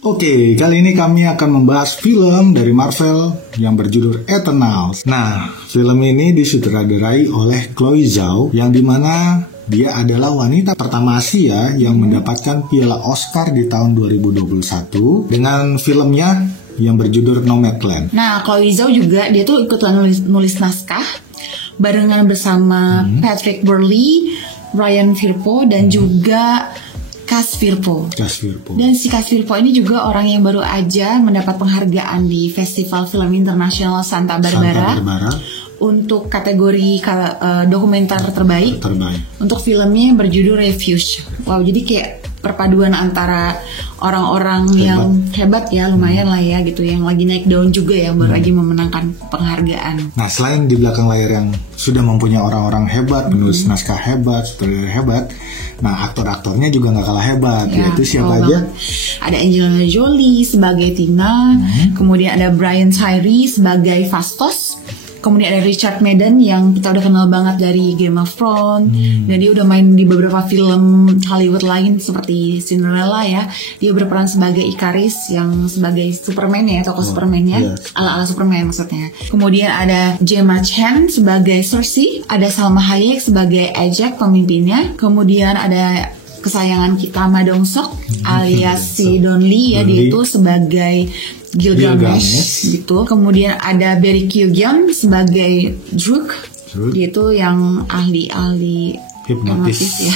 Oke, kali ini kami akan membahas film dari Marvel yang berjudul Eternals. Nah, film ini disutradarai oleh Chloe Zhao, yang dimana dia adalah wanita pertama Asia yang mendapatkan piala Oscar di tahun 2021 dengan filmnya yang berjudul Nomadland. Nah, Chloe Zhao juga dia tuh ikutan nulis naskah barengan bersama Patrick Burley, Ryan Firpo dan juga Cas Firpo. Dan si Cas Firpo ini juga orang yang baru aja mendapat penghargaan di Festival Film Internasional Santa Barbara untuk kategori dokumenter terbaik. Untuk filmnya yang berjudul Refuge. Wow, jadi kayak perpaduan antara orang-orang yang hebat ya, lumayan lah ya gitu, yang lagi naik daun juga ya, baru lagi memenangkan penghargaan. Nah, selain di belakang layar yang sudah mempunyai orang-orang hebat, penulis naskah hebat, sutradara hebat, nah aktor-aktornya juga nggak kalah hebat, yaitu siapa aja? Ada Angelina Jolie sebagai Tina, kemudian ada Brian Tyree sebagai Phastos. Kemudian ada Richard Madden yang kita udah kenal banget dari Game of Thrones, dan dia udah main di beberapa film Hollywood lain seperti Cinderella ya. Dia berperan sebagai Ikaris yang sebagai Superman ya, tokoh Superman-nya, ala-ala Superman maksudnya. Kemudian ada Gemma Chan sebagai Cersei, ada Salma Hayek sebagai Ajax pemimpinnya. Kemudian ada kesayangan kita Ma Dong-seok alias si Don Lee ya, dia itu sebagai Gilgamesh gitu. Kemudian ada Barry Keoghan sebagai Druk. Dia itu yang ahli hipnotis ya.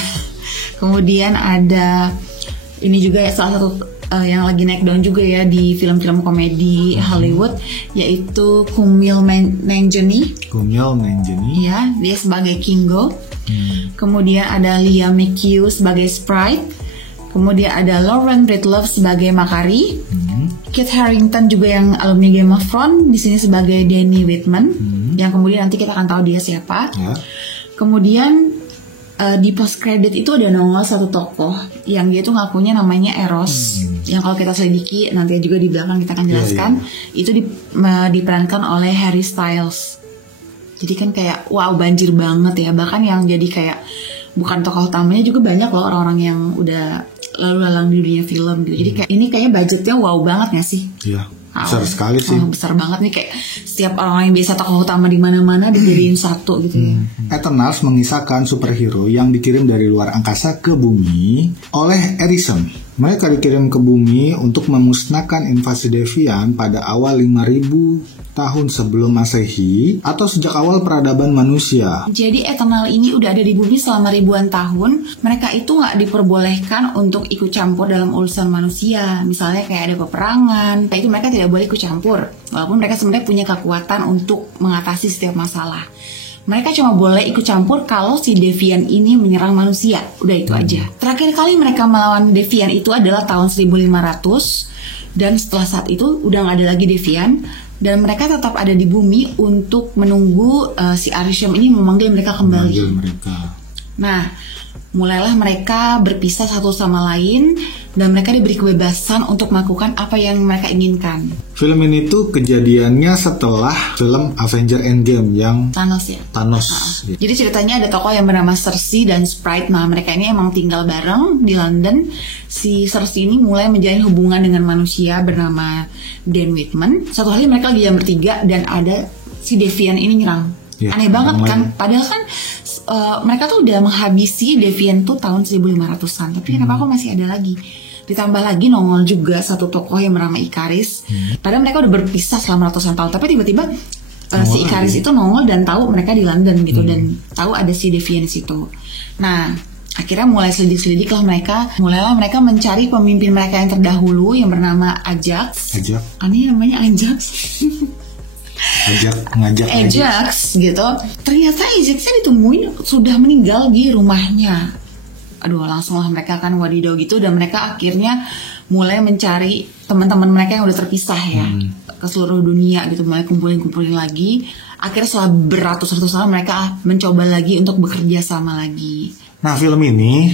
Kemudian ada ini juga ya, salah satu yang lagi naik daun juga ya di film-film komedi Hollywood, yaitu Kumail Nanjiani ya, dia sebagai Kingo. Kemudian ada Lia McHugh sebagai Sprite. Kemudian ada Lauren Ridloff sebagai Makari. Kit Harington juga yang alumni Game of Thrones di sini sebagai Danny Whitman. Yang kemudian nanti kita akan tahu dia siapa. Kemudian di post credit itu ada nongol satu tokoh yang dia tuh ngakunya namanya Eros. Yang kalau kita selidiki nanti juga di belakang kita akan jelaskan, itu diperankan oleh Harry Styles. Jadi kan kayak wow, banjir banget ya. Bahkan yang jadi kayak bukan tokoh utamanya juga banyak loh orang-orang yang udah lalu lalang di dunia film gitu. Jadi kayak ini kayaknya budgetnya wow banget gak sih? Iya, besar sekali sih. Besar banget nih, kayak setiap orang yang biasa tokoh utama di mana-mana dijadiin satu gitu ya. Eternals mengisahkan superhero yang dikirim dari luar angkasa ke bumi oleh Edison. Mereka dikirim ke bumi untuk memusnahkan invasi Deviant pada awal 5000 tahun sebelum Masehi atau sejak awal peradaban manusia. Jadi Eternal ini udah ada di bumi selama ribuan tahun. Mereka itu nggak diperbolehkan untuk ikut campur dalam urusan manusia. Misalnya kayak ada peperangan, itu mereka tidak boleh ikut campur. Walaupun mereka sebenarnya punya kekuatan untuk mengatasi setiap masalah. Mereka cuma boleh ikut campur kalau si Deviant ini menyerang manusia. Udah itu aja. Terakhir kali mereka melawan Deviant itu adalah tahun 1500. Dan setelah saat itu udah nggak ada lagi Deviant. Dan mereka tetap ada di bumi untuk menunggu si Arishem ini memanggil mereka kembali. Nah, mulailah mereka berpisah satu sama lain dan mereka diberi kebebasan untuk melakukan apa yang mereka inginkan. Film ini tuh kejadiannya setelah film Avenger Endgame yang Thanos ya. Jadi ceritanya ada tokoh yang bernama Cersei dan Sprite. Nah, mereka ini emang tinggal bareng di London. Si Cersei ini mulai menjalin hubungan dengan manusia bernama Dan Whitman. Satu hari mereka lagi jam bertiga dan ada si Deviant ini nyerang. Aneh banget kan? Padahal kan mereka tuh udah menghabisi Deviant tuh tahun 1500-an. Tapi kenapa kok masih ada lagi? Ditambah lagi nongol juga satu tokoh yang bernama Ikaris. Padahal mereka udah berpisah selama ratusan tahun. Tapi tiba-tiba si Ikaris itu nongol dan tahu mereka di London gitu. Dan tahu ada si Deviant di situ. Nah, akhirnya mulai selidik-selidik lah mereka. Mulailah mereka mencari pemimpin mereka yang terdahulu yang bernama Ajax. Aneh namanya Ajax. Ajax gitu. Ternyata Ajaxnya ditemuin sudah meninggal di rumahnya. Aduh, langsung lah mereka kan wadidaw gitu. Dan mereka akhirnya mulai mencari teman-teman mereka yang udah terpisah ya ke seluruh dunia gitu. Mulai kumpulin lagi. Akhirnya setelah beratus-ratus tahun mereka mencoba lagi untuk bekerja sama lagi. Nah, film ini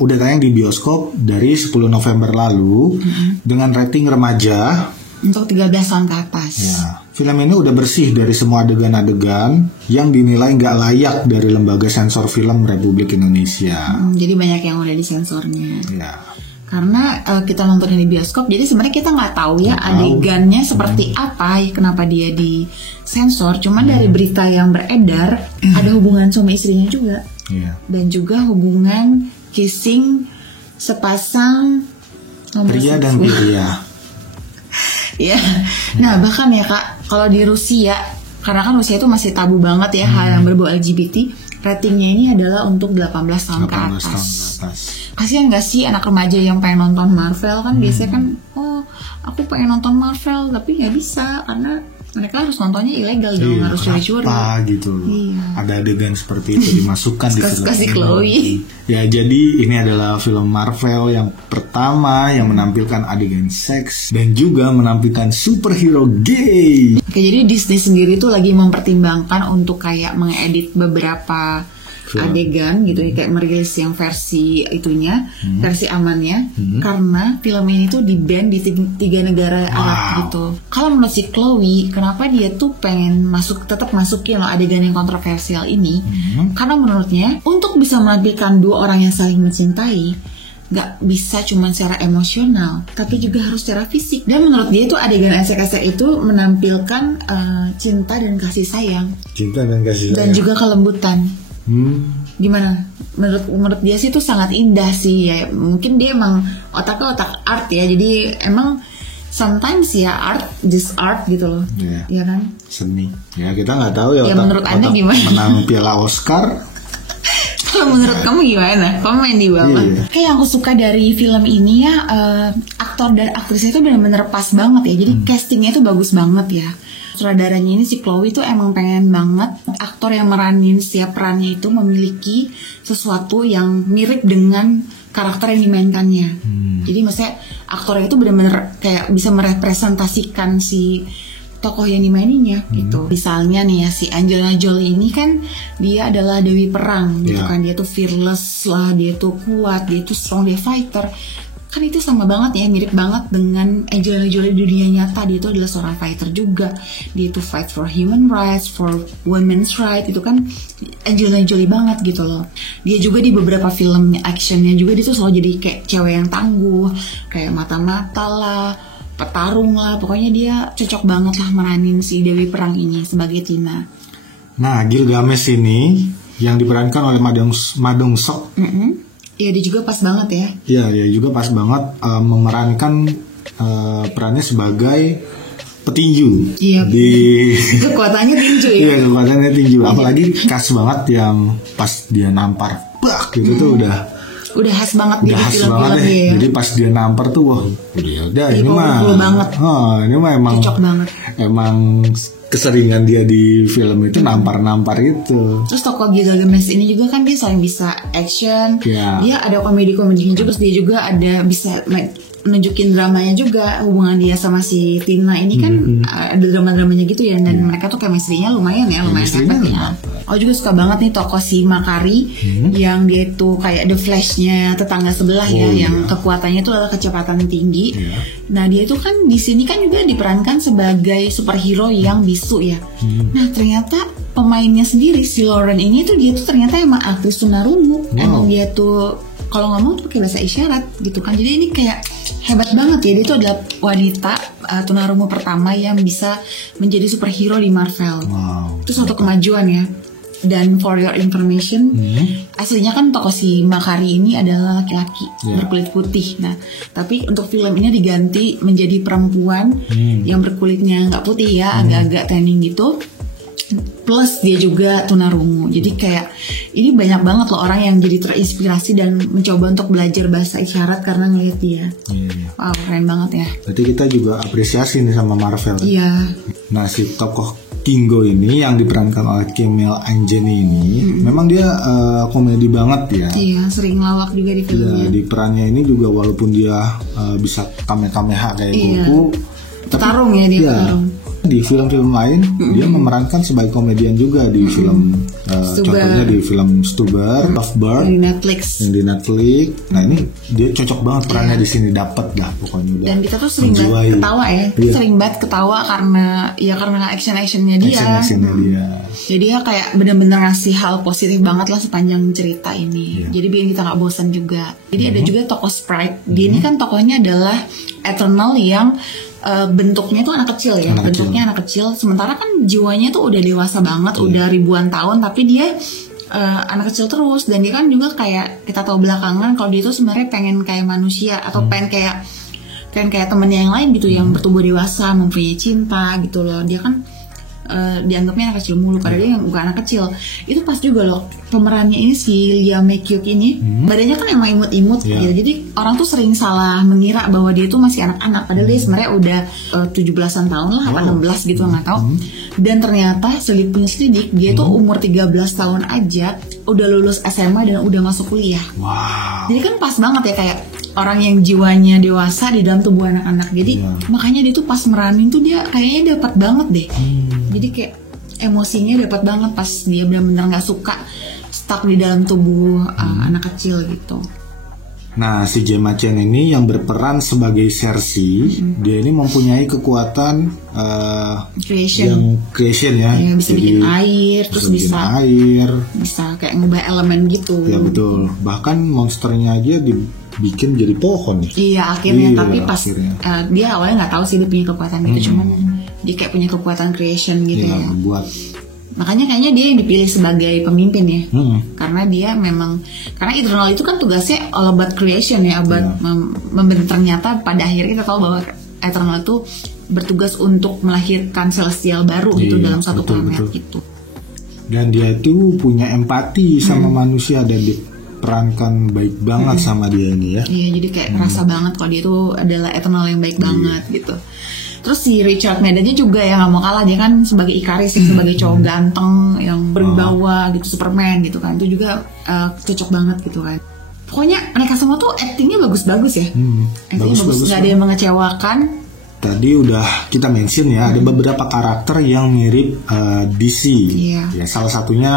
udah tayang di bioskop dari 10 November lalu dengan rating remaja untuk 13 tahun ke atas. Ya, film ini udah bersih dari semua adegan-adegan yang dinilai nggak layak dari lembaga sensor film Republik Indonesia. Jadi banyak yang udah disensornya. Ya. Karena kita nontonnya di bioskop, jadi sebenarnya kita nggak tahu ya adegannya seperti apa, kenapa dia disensor. Cuman dari berita yang beredar ada hubungan suami istrinya juga, dan juga hubungan kissing sepasang pria dan pria. Ya, nah bahkan ya Kak, kalau di Rusia, karena kan Rusia itu masih tabu banget ya hal yang berbau LGBT, ratingnya ini adalah untuk 18 tahun ke atas. Kasian gak sih anak remaja yang pengen nonton Marvel kan biasanya kan, oh aku pengen nonton Marvel tapi nggak bisa karena mereka harus nontonnya ilegal dong, harus curi-curi. Gitu loh. Ada adegan seperti itu dimasukkan di film. Kasih Chloe. Ya jadi ini adalah film Marvel yang pertama yang menampilkan adegan seks dan juga menampilkan superhero gay. Oke, jadi Disney sendiri tuh lagi mempertimbangkan untuk kayak mengedit beberapa adegan gitu ya, kayak merilis yang versi itunya, versi amannya, karena film ini tuh di-ban di 3 negara Arab gitu. Kalau menurut si Chloe, kenapa dia tuh pengen tetap masukin loh adegan yang kontroversial ini? Karena menurutnya untuk bisa menampilkan 2 orang yang saling mencintai, nggak bisa cuma secara emosional, tapi juga harus secara fisik. Dan menurut dia tuh adegan esek-esek itu menampilkan cinta dan kasih sayang. Dan juga kelembutan. Gimana? Menurut dia sih itu sangat indah sih ya. Mungkin dia emang otaknya otak art ya. Jadi emang sometimes ya this art gitu loh. Ya kan? Seni. Ya kita nggak tahu ya. Ya menurut Anda gimana? Menang Piala Oscar. Kalau menurut kamu gimana? Komen di bawah. Kayak yang aku suka dari film ini ya, aktor dan aktrisnya itu benar-benar pas banget ya. Jadi castingnya itu bagus banget ya. Sutradaranya ini si Chloe tuh emang pengen banget aktor yang meranin setiap perannya itu memiliki sesuatu yang mirip dengan karakter yang dimainkannya. Jadi maksudnya aktornya itu benar-benar kayak bisa merepresentasikan si tokoh yang dimaininya gitu. Misalnya nih ya si Angelina Jolie ini kan dia adalah dewi perang gitu kan. Dia tuh fearless lah, dia tuh kuat, dia tuh strong, dia fighter. Kan itu sama banget ya, mirip banget dengan Angelina Jolie di dunia nyata. Dia itu adalah seorang fighter juga. Dia itu fight for human rights, for women's rights. Itu kan Angelina Jolie banget gitu loh. Dia juga di beberapa film actionnya juga dia tuh selalu jadi kayak cewek yang tangguh, kayak mata-mata lah, petarung lah. Pokoknya dia cocok banget lah meranin si Dewi Perang ini sebagai Tina. Nah, Gilgamesh ini yang diperankan oleh Ma Dong-seok. Iya, dia juga pas banget ya. Iya, dia juga pas banget memerankan perannya sebagai petinju. Iya. Kekuatannya tinju ya. Iya, kekuatannya tinju. Apalagi khas banget yang pas dia nampar, gitu tuh udah khas banget di film-film dia. Ya. Jadi pas dia nampar tuh wah, udah ini mah banget. Ini mah emang cocok banget. Emang keseringan dia di film itu nampar-nampar itu. Terus tokoh Gilgamesh ini juga kan dia selain bisa action, dia ada komedi-komedinya juga, terus dia juga ada bisa nunjukin dramanya juga. Hubungan dia sama si Tina ini kan ada drama-dramanya gitu ya, dan mereka tuh chemistry-nya lumayan hebat ya. Aku juga suka banget nih tokoh si Makari yang dia tuh kayak The Flash-nya tetangga sebelah yang kekuatannya itu adalah kecepatan tinggi. Nah, dia itu kan di sini kan juga diperankan sebagai superhero yang bisu ya. Nah, ternyata pemainnya sendiri si Lauren ini tuh dia tuh ternyata emang aktris tunarungu. Emang dia tuh kalau ngomong tuh pakai bahasa isyarat gitu kan. Jadi ini kayak hebat banget ya, dia tuh adalah wanita tunarungu pertama yang bisa menjadi superhero di Marvel. Itu suatu kemajuan ya. Dan for your information, aslinya kan tokoh si Makari ini adalah laki-laki berkulit putih. Nah, tapi untuk film ini diganti menjadi perempuan yang berkulitnya nggak putih ya, agak-agak tanning gitu. Plus dia juga tunarungu. Jadi kayak ini banyak banget loh orang yang jadi terinspirasi dan mencoba untuk belajar bahasa isyarat karena ngeliat dia. Wow, keren banget ya. Berarti kita juga apresiasi nih sama Marvel. Iya. Nah, si tokoh Kingo ini yang diperankan oleh Kumail Nanjiani ini memang dia komedi banget ya. Iya, sering lawak juga di filmnya. Di perannya ini juga walaupun dia bisa kamehameha kayak Goku, petarung ya dia petarung. Di film-film lain dia memerankan sebagai komedian juga di film contohnya di film Stuber, Lovebird di Netflix. yang di Netflix. Nah ini dia cocok banget perannya di sini, dapat dah pokoknya. Dan kita tuh sering banget ketawa ya, sering banget ketawa karena actionnya dia. Jadi ya kayak bener-bener ngasih hal positif banget lah sepanjang cerita ini. Jadi bikin kita nggak bosan juga. Jadi ada juga tokoh Sprite. Dia ini kan tokohnya adalah Eternal yang bentuknya tuh anak kecil ya, bentuknya anak kecil. Sementara kan jiwanya tuh udah dewasa banget, udah ribuan tahun, tapi dia anak kecil terus. Dan dia kan juga kayak kita tahu belakangan kalau dia tuh sebenarnya pengen kayak manusia atau pengen kayak temennya yang lain gitu, yang bertumbuh dewasa, mempunyai cinta gitu loh. Dia kan dianggapnya anak kecil mulu, padahal dia yang bukan anak kecil. Itu pas juga loh pemerannya ini si Lia Meikyuk ini, badannya kan emang imut-imut gitu. Jadi orang tuh sering salah mengira bahwa dia tuh masih anak-anak, padahal dia sebenarnya udah 17-an tahun lah, 16 gitu nggak tahu. Dan ternyata selidik punya selidik, dia tuh umur 13 tahun aja udah lulus SMA dan udah masuk kuliah. Jadi kan pas banget ya, kayak orang yang jiwanya dewasa di dalam tubuh anak-anak. Jadi makanya dia tuh pas meranin tuh dia kayaknya dapat banget deh. Jadi kayak emosinya dapat banget pas dia benar-benar nggak suka stuck di dalam tubuh anak kecil gitu. Nah, si Gemma Chan ini yang berperan sebagai Cersei, dia ini mempunyai kekuatan creation ya. Bisa bikin air, terus bisa kayak ngubah elemen gitu. Ya betul. Bahkan monsternya aja dibikin jadi pohon nih. Iya akhirnya, tapi pas dia awalnya nggak tahu sih dia punya kekuatan gitu, cuman dia kayak punya kekuatan creation gitu ya. Makanya kayaknya dia yang dipilih sebagai pemimpin ya, karena dia memang, karena Eternal itu kan tugasnya all about creation ya, about ternyata pada akhirnya kita tahu bahwa Eternal itu bertugas untuk melahirkan celestial baru gitu dalam satu planet gitu. Dan dia itu punya empati sama manusia dan diperankan baik banget sama dia ini ya. Iya, jadi kayak kerasa banget kalau dia itu adalah Eternal yang baik banget gitu. Terus si Richard Madden-nya juga yang gak mau kalah, dia kan sebagai Icarus yang sebagai cowok ganteng yang berwibawa gitu, Superman gitu kan, itu juga cocok banget gitu kan. Pokoknya mereka semua tuh actingnya bagus-bagus ya, actingnya bagus, gak ada yang mengecewakan. Tadi udah kita mention ya, ada beberapa karakter yang mirip DC. Ya, salah satunya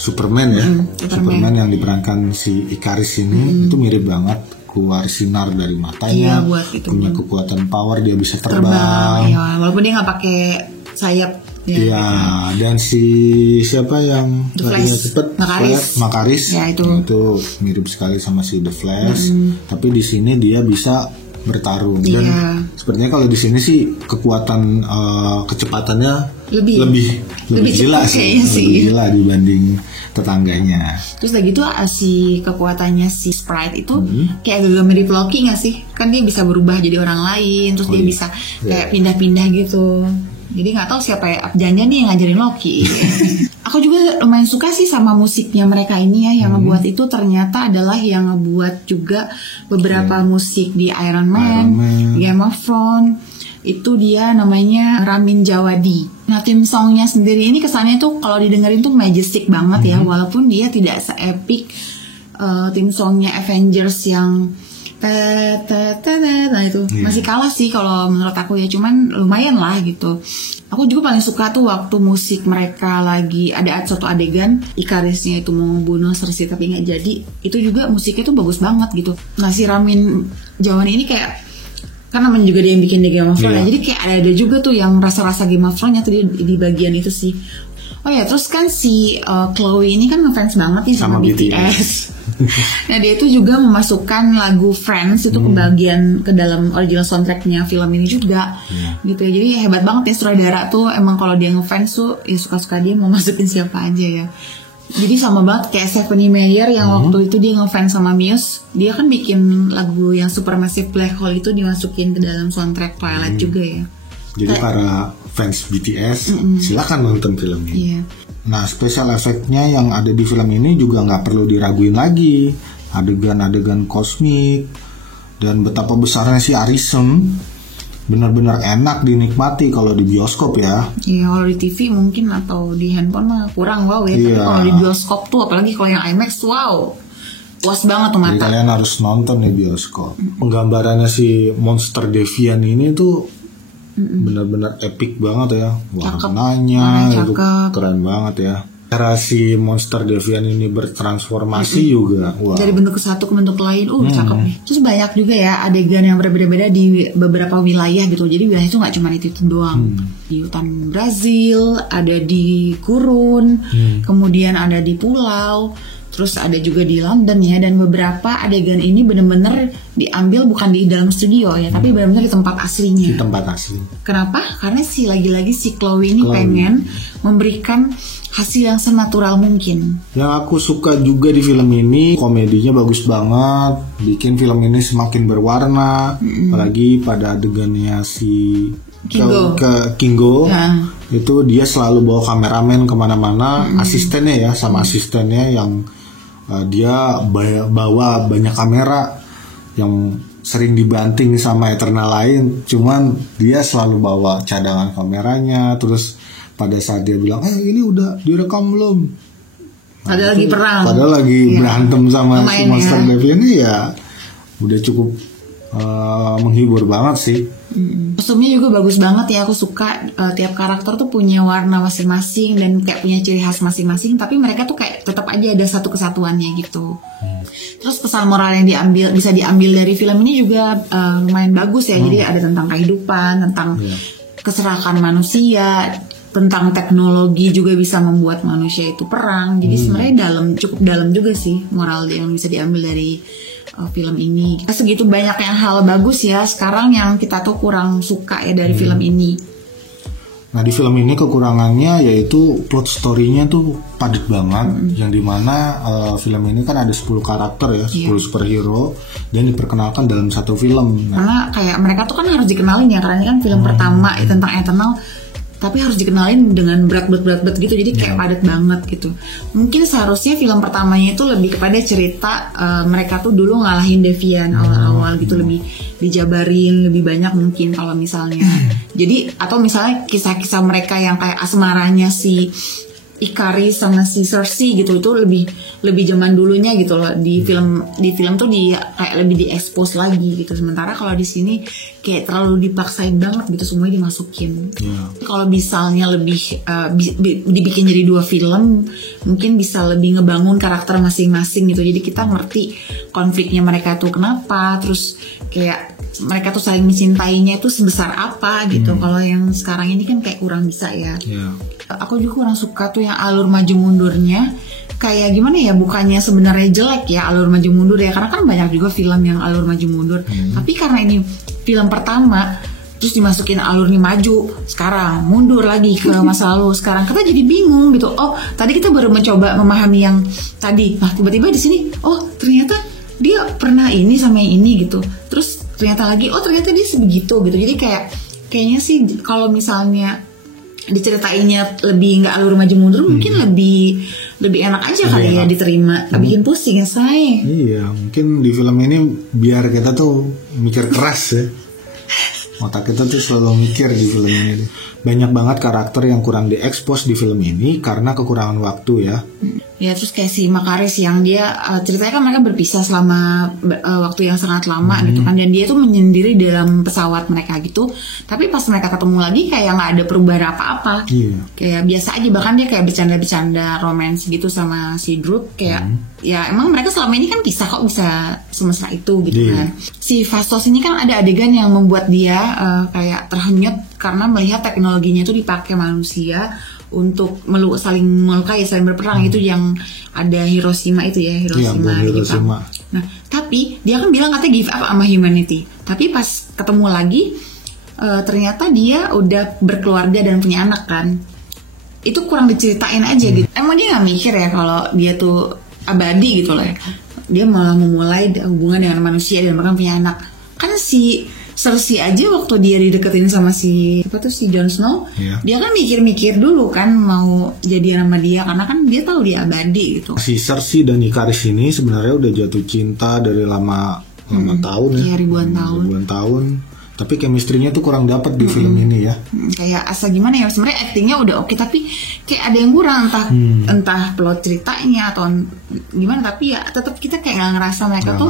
Superman ya, Superman yang diperankan si Icarus ini itu mirip banget. Keluar sinar dari matanya, punya kekuatan power, dia bisa terbang. Ya, walaupun dia nggak pakai sayap. Iya, dan si siapa yang larinya cepet, Makaris, ya, itu mirip sekali sama si The Flash. Tapi di sini dia bisa bertarung. Dan sepertinya kalau di sini sih kekuatan kecepatannya lebih gila sih, lebih gila dibanding tetangganya. Terus lagi tuh si kekuatannya si Sprite itu kayak agak mirip Loki nggak sih? Kan dia bisa berubah jadi orang lain, terus dia bisa kayak pindah-pindah gitu. Jadi nggak tahu siapa ya, jangan nih yang ngajarin Loki. Aku juga lumayan suka sih sama musiknya mereka ini ya, yang ngebuat itu ternyata adalah yang ngebuat juga beberapa musik di Iron Man, Game of Thrones. Itu dia namanya Ramin Djawadi. Nah, tim songnya sendiri ini kesannya tuh kalau didengerin tuh majestic banget ya, walaupun dia tidak se-epic tim songnya Avengers yang nah itu masih kalah sih kalau menurut aku ya, cuman lumayan lah gitu. Aku juga paling suka tuh waktu musik mereka lagi ada suatu adegan Icarusnya itu mau membunuh Cersei tapi nggak jadi, itu juga musiknya tuh bagus banget gitu. Nah, si Ramin Djawadi ini kayak karena namanya juga dia yang bikin di Game of Thrones jadi kayak ada juga tuh yang rasa-rasa Game of Thrones tuh di bagian itu sih. Oh ya, terus kan si Chloe ini kan ngefans banget nih sama BTS. Nah, dia itu juga memasukkan lagu Friends itu ke dalam original soundtracknya film ini juga gitu ya. Jadi hebat banget ya sutradara tuh, emang kalau dia ngefans tuh ya suka-suka dia mau masukin siapa aja ya. Jadi sama banget kayak Stephenie Meyer yang waktu itu dia ngefans sama Muse, dia kan bikin lagu yang Supermassive Black Hole itu dimasukin ke dalam soundtrack Twilight juga ya. Jadi para fans BTS silakan nonton film ini. Nah, special effect-nya yang ada di film ini juga nggak perlu diraguin lagi. Adegan-adegan kosmik dan betapa besarnya si Arisen benar-benar enak dinikmati kalau di bioskop ya. Iya, kalau di TV mungkin atau di handphone mah kurang wow ya. Tapi kalau di bioskop tuh, apalagi kalau yang IMAX, wow, puas banget tuh mata. Jadi kalian harus nonton di bioskop. Penggambarannya si monster Deviant ini tuh benar-benar epic banget ya. Cakep. Warnanya itu Cakep. keren banget ya. Cara si monster Deviant ini bertransformasi juga, wah. Dari bentuk ke satu ke bentuk lain, cakep nih. Terus banyak juga ya adegan yang berbeda-beda di beberapa wilayah gitu. Jadi wilayah itu nggak cuma itu doang. Di hutan Brazil, ada di gurun, kemudian ada di pulau, terus ada juga di London ya. Dan beberapa adegan ini benar-benar diambil bukan di dalam studio ya, tapi benar-benar di tempat aslinya. Di tempat asli. Kenapa? Karena lagi-lagi si Chloe ini pengen memberikan hasil yang senatural mungkin. Yang aku suka juga di film ini, komedinya bagus banget, bikin film ini semakin berwarna, apalagi pada adegannya si Kingo. Itu dia selalu bawa kameramen kemana-mana, asistennya ya, sama asistennya yang dia bawa banyak kamera yang sering dibanting sama Eternal lain, cuman dia selalu bawa cadangan kameranya. Terus pada saat dia bilang, ini udah direkam belum? Padahal lagi perang. Padahal lagi berantem sama si monster Deviant ini ya, udah cukup menghibur banget sih. Kostumnya juga bagus banget ya, aku suka tiap karakter tuh punya warna masing-masing dan kayak punya ciri khas masing-masing, tapi mereka tuh kayak tetap aja ada satu kesatuannya gitu. Terus pesan moral yang bisa diambil dari film ini juga lumayan bagus ya. Jadi ada tentang kehidupan, tentang keserakan manusia, tentang teknologi juga bisa membuat manusia itu perang. Jadi sebenarnya cukup dalam juga sih moral yang bisa diambil dari film ini. Segitu banyak yang hal bagus ya sekarang yang kita tuh kurang suka ya dari film ini. Nah, di film ini kekurangannya yaitu plot story-nya tuh padat banget, yang dimana film ini kan ada 10 karakter ya, 10 superhero, dan diperkenalkan dalam satu film. Karena kayak mereka tuh kan harus dikenalin ya, karena ini kan film pertama tentang Eternal, tapi harus dikenalin dengan berat gitu, jadi kayak padat banget gitu. Mungkin seharusnya film pertamanya itu lebih kepada cerita mereka tuh dulu ngalahin Deviant awal-awal gitu, lebih dijabarin lebih banyak mungkin kalau misalnya. Jadi atau misalnya kisah-kisah mereka yang kayak asmaranya si Ikaris sama si Cersei gitu, itu lebih zaman dulunya gitu loh. Di film tuh kayak lebih diekspos lagi gitu. Sementara kalau di sini kayak terlalu dipaksain banget gitu, semuanya dimasukin. Kalau misalnya lebih dibikin jadi 2 film, mungkin bisa lebih ngebangun karakter masing-masing gitu. Jadi kita ngerti konfliknya mereka tuh kenapa, terus kayak mereka tuh saling mencintainya itu sebesar apa gitu. Kalau yang sekarang ini kan kayak kurang bisa ya. Aku juga kurang suka tuh yang alur maju mundurnya. Kayak gimana ya, bukannya sebenarnya jelek ya alur maju mundur ya, karena kan banyak juga film yang alur maju mundur. Tapi karena ini film pertama, terus dimasukin alur nih maju, sekarang mundur lagi ke masa lalu. Sekarang kita jadi bingung gitu. Oh, tadi kita baru mencoba memahami yang tadi. Nah, tiba-tiba di sini, oh ternyata dia pernah ini sama yang ini gitu. Terus ternyata lagi, oh ternyata dia sebegitu gitu. Jadi kayaknya sih kalau misalnya diceritainnya lebih nggak alur maju mundur, mungkin lebih enak aja kali ya diterima. Bikin pusing ya say. Iya, mungkin di film ini biar kita tuh mikir keras ya. Otak kita tuh selalu mikir di film ini. Banyak banget karakter yang kurang diekspos di film ini karena kekurangan waktu ya. Ya, terus kayak si Makaris yang dia ceritanya kan mereka berpisah selama waktu yang sangat lama gitu kan, dan dia tuh menyendiri dalam pesawat mereka gitu. Tapi pas mereka ketemu lagi kayak nggak ada perubahan apa-apa. Kayak biasa aja, bahkan dia kayak bercanda-bercanda romance gitu sama si Drup. Kayak ya emang mereka selama ini kan pisah, kok bisa semesra itu gitu kan. Si Fastos ini kan ada adegan yang membuat dia kayak terhanyut karena melihat teknologinya itu dipakai manusia untuk saling melukai, saling berperang. Itu yang ada Hiroshima itu ya, Hiroshima. Nah, tapi dia kan bilang katanya give up sama humanity. Tapi pas ketemu lagi ternyata dia udah berkeluarga dan punya anak kan. Itu kurang diceritain aja gitu. Emang dia nggak mikir ya kalau dia tuh abadi gitu loh ya. Dia malah memulai hubungan dengan manusia dan bahkan punya anak. Kan si Cersei aja waktu dia dideketin sama si Jon Snow, dia kan mikir-mikir dulu kan mau jadian sama dia, karena kan dia tahu dia abadi gitu. Si Cersei dan Ikaris ini sebenarnya udah jatuh cinta dari lama tahun ya. Ribuan tahun. Tapi chemistry-nya tuh kurang dapat di film ini ya. Kayak asa gimana ya, sebenarnya actingnya udah oke, tapi kayak ada yang kurang, entah plot ceritanya atau gimana, tapi ya tetap kita kayak nggak ngerasa mereka tuh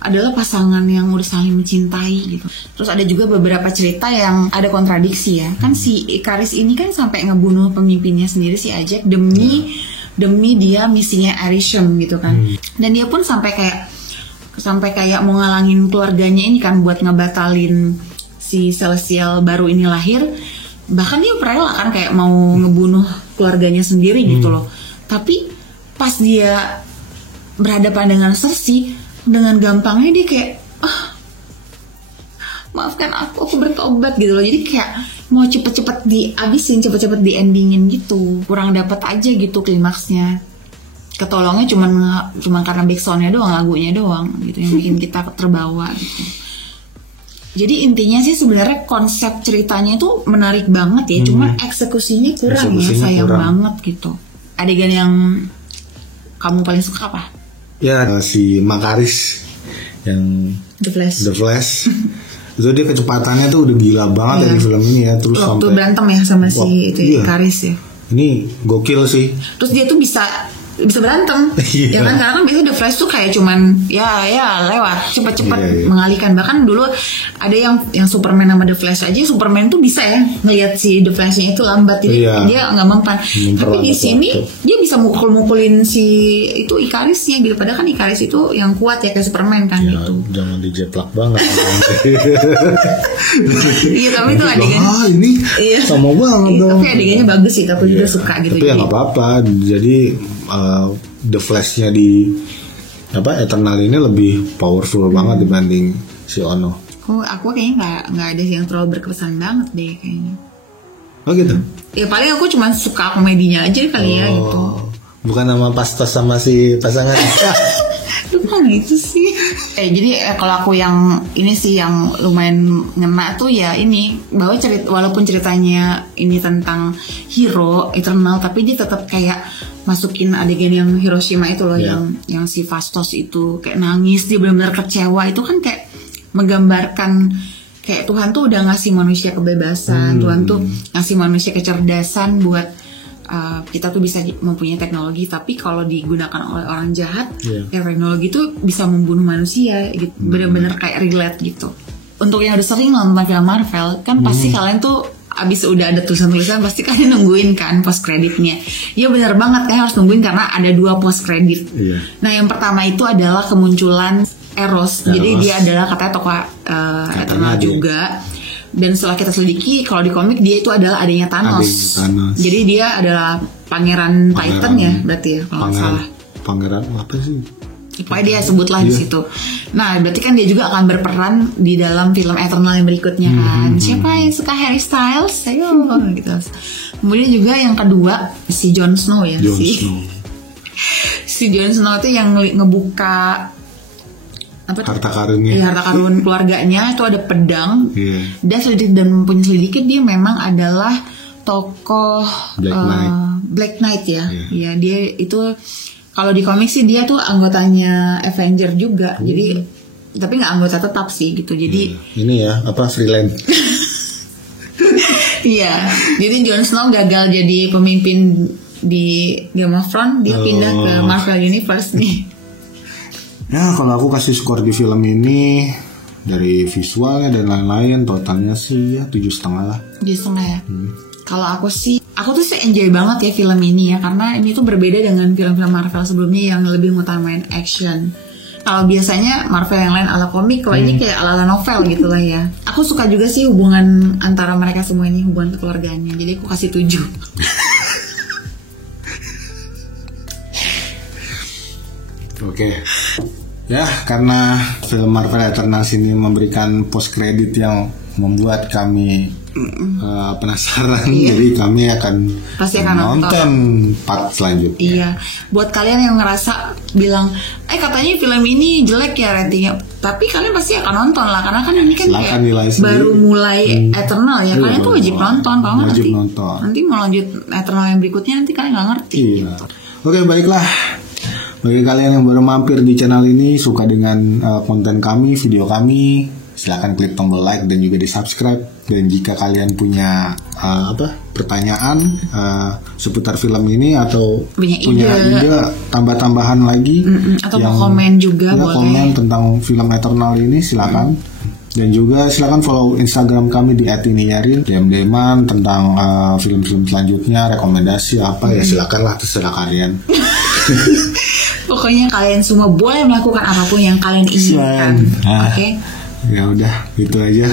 adalah pasangan yang udah saling mencintai gitu. Terus ada juga beberapa cerita yang ada kontradiksi ya. Kan si Ikaris ini kan sampai ngebunuh pemimpinnya sendiri si Ajak demi dia misinya Arishem gitu kan. Dan dia pun sampai kayak mau ngalangin keluarganya ini kan buat ngebatalin si Celestial baru ini lahir. Bahkan dia rela kan kayak mau ngebunuh keluarganya sendiri gitu loh. Tapi pas dia berhadapan dengan Cersei, dengan gampangnya dia kayak maafkan aku bertobat gitu loh. Jadi kayak mau cepet-cepet dihabisin, cepet-cepet di-endingin gitu. Kurang dapet aja gitu klimaksnya. Ketolongnya cuma karena backsoundnya doang, lagunya doang gitu yang bikin kita terbawa gitu. Jadi intinya sih sebenarnya konsep ceritanya itu menarik banget ya, cuma eksekusinya kurang ya, sayang banget gitu. Adegan yang kamu paling suka apa? Ya si Makaris yang The Flash. Itu dia kecepatannya tuh udah gila banget di film ini ya. Terus waktu berantem ya sama si Ikaris ya. Ini gokil sih. Terus dia tuh bisa berantem ya kan, karena kan biasanya The Flash tuh kayak cuman ya lewat cepet-cepet mengalihkan. Bahkan dulu ada yang Superman sama The Flash aja, Superman tuh bisa ya ngelihat si The Flashnya itu lambat, jadi dia nggak mempan. Tapi di sini dia bisa mukul-mukulin si itu Ikarisnya gitu, padahal kan Ikaris itu yang kuat ya kayak Superman kan gitu. Jangan dijeplak banget. Iya tapi itu adegannya ini sama banget dong. Tapi adegannya bagus sih, tapi juga suka gitu. Tapi ya nggak apa-apa. Jadi The Flash-nya di Eternal ini lebih powerful banget dibanding si Ono. Aku kayaknya nggak ada yang terlalu berkesan banget deh kayaknya. Oh gitu? Ya paling aku cuma suka komedinya aja kali ya gitu. Bukan sama Pastos sama si pasangan. Kok gitu sih? Jadi kalau aku yang ini sih yang lumayan ngena tuh ya ini, bahwa walaupun ceritanya ini tentang hero Eternal, tapi dia tetap kayak masukin adegan yang Hiroshima itu loh, yang si Fastos itu kayak nangis, dia benar-benar kecewa. Itu kan kayak menggambarkan kayak Tuhan tuh udah ngasih manusia kebebasan, Tuhan tuh ngasih manusia kecerdasan buat kita tuh bisa mempunyai teknologi, tapi kalau digunakan oleh orang jahat, teknologi itu bisa membunuh manusia gitu. Benar-benar kayak relate gitu. Untuk yang udah sering nonton film Marvel kan pasti kalian tuh abis udah ada tulisan-tulisan pasti kalian nungguin kan post kreditnya. Ya benar banget, kalian harus nungguin karena ada 2 post kredit. Nah yang pertama itu adalah kemunculan Eros. Jadi dia adalah katanya tokoh Eternal juga. Dan setelah kita selidiki, kalau di komik dia itu adalah adanya Thanos. Jadi dia adalah pangeran Titan ya, berarti ya kalau nggak salah. Pangeran apa sih? Pokoknya dia sebutlah di situ. Nah, berarti kan dia juga akan berperan di dalam film Eternal yang berikutnya kan. Siapa yang suka Harry Styles? Ayo gitu. Kemudian juga yang kedua si Jon Snow ya. Si Jon Snow itu yang ngebuka harta karunnya. Harta karun keluarganya itu ada pedang. Dan punya sedikit dia memang adalah tokoh Black Knight ya. Ya dia itu kalau di komik sih dia tuh anggotanya Avenger juga. Jadi tapi nggak anggota tetap sih gitu. Jadi ini ya freelance. Iya. Jadi Jon Snow gagal jadi pemimpin di Game of Thrones, dia pindah ke Marvel Universe nih. Ya kalau aku kasih skor di film ini dari visualnya dan lain-lain totalnya sih ya 7,5 lah. 7,5 ya. Kalau aku tuh enjoy banget ya film ini ya, karena ini tuh berbeda dengan film-film Marvel sebelumnya yang lebih ngutamain action. Kalau biasanya Marvel yang lain ala komik, kalau ini kayak ala novel gitu lah ya. Aku suka juga sih hubungan antara mereka semua ini, hubungan keluarganya. Jadi aku kasih 7. Oke. Ya, karena film Marvel Eternals ini memberikan post credit yang membuat kami penasaran, jadi kami pasti akan nonton part selanjutnya. Iya, buat kalian yang ngerasa bilang, katanya film ini jelek ya ratingnya, tapi kalian pasti akan nonton lah, karena kan ini kan kayak baru mulai Eternal ya, kalian tuh wajib nonton, kalau nanti mau lanjut Eternal yang berikutnya nanti kalian nggak ngerti. Gitu. Oke, baiklah. Bagi kalian yang baru mampir di channel ini, suka dengan konten kami, video kami, Silahkan klik tombol like dan juga di subscribe. Dan jika kalian punya pertanyaan seputar film ini atau punya ide tambah-tambahan lagi atau mau komen juga boleh. Komen tentang film Eternal ini silakan. Dan juga silakan follow Instagram kami di @iniyarin, DM-an tentang film-film selanjutnya, rekomendasi apa ya silakanlah, terserah kalian. Pokoknya kalian semua boleh melakukan apapun yang kalian inginkan. Oke. Ya udah, itu aja.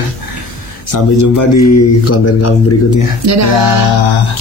Sampai jumpa di konten kami berikutnya. Dadah.